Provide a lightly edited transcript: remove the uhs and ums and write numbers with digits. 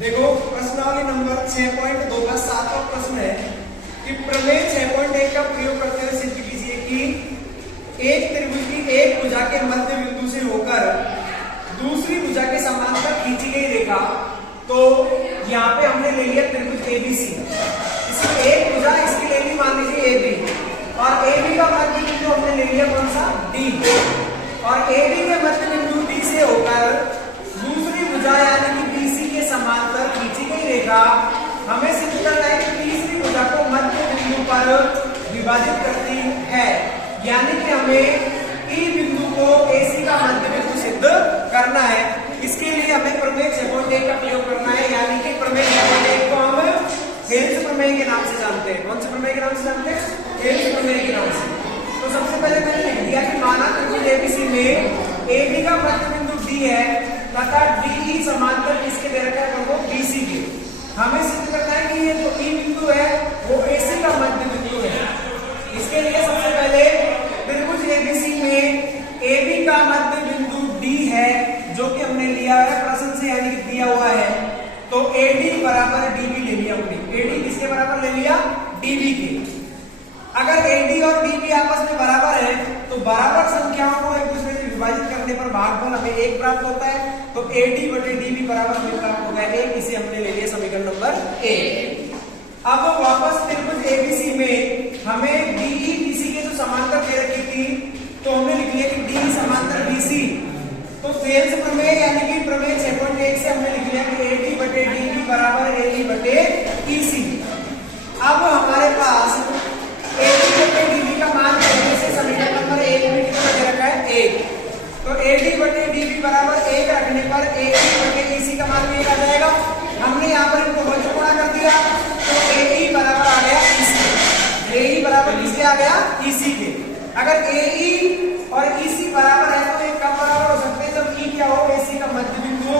देखो प्रश्नावली नंबर 6.2 का 7वां प्रश्न है कि प्रमेय 6.1 का प्रयोग करते हुए सिद्ध कीजिए कि एक त्रिभुज की एक भुजा के मध्य बिंदु से होकर दूसरी भुजा के समांतर खींची गई रेखा। तो यहाँ पे हमने ले लिया त्रिभुज ABC, इसकी एक भुजा इसकी ले ली मान लीजिए AB, और AB का मध्य बिंदु हमने ले लिया कौन सा D, और AB के मध्य बिंदु D से होकर दूसरी भुजा यानी कि BC के समांतर खींची गई रेखा हमें सिद्ध करना है कि तीसरी भुजा को मध्य बिंदु पर विभाजित करती है, यानी कि हमें E बिंदु को AC का मध्य बिंदु सिद्ध करना है। इसके लिए हमें प्रमेय 6.1 का प्रयोग करना है, यानी कि प्रमेय 6.1 को हम थेल्स प्रमेय के नाम से जानते हैं। कौन से प्रमेय के नाम से जानते हैं? थेल्स प्रमेय के नाम से। तो सबसे पहले मैंने लिख दिया कि माना त्रिभुज ABC में AB का मध्य बिंदु D है तथा DE समांतर किसके दे रखा है हमको? BC के। हमें सिद्ध करना है कि ये जो E बिंदु है वो AC का मध्य बिंदु है। इसके लिए सबसे पहले त्रिभुज ABC में AB का मध्य बिंदु D है जो कि हमने लिया है प्रश्न से, यानी कि दिया हुआ है। तो AD बराबर DB ले लिया हमने। AD किसके बराबर ले लिया? DB के। अगर AD और DB आपस में बराबर है तो बराबर संख्याओं को एक दूसरे से विभाजित करने पर भागफल हमें 1 प्राप्त होता है। तो AD बटे DB बराबर हमें प्राप्त होता है 1। इसे हमने ले लिया समीकरण नंबर 1। अब वापस त्रिभुज ABC में हमें DE BC के जो समांतर दे रखी थी तो हमने लिख लिया कि DE समांतर BC। तो थेल्स प्रमेय यानी कि प्रमेय 6.1 से हमने लिख लिया कि AD बटे DB बराबर AE बटे EC। अब हमारे पास AD बटे DB का मान करने से समीकरण नंबर 1 में कितना दे रखा है? 1। तो AD बटे DB बराबर 1 रखने पर AE बटे EC का मान भी 1 आ जाएगा। हमने यहाँ पर इनको वज्र गुणा कर दिया तो AE बराबर आ गया EC। AE बराबर किसके आ गया? EC के। अगर AE और EC बराबर है तो एक कब बराबर हो सकते हैं? जब E क्या हो? AC का मध्य बिंदु हो।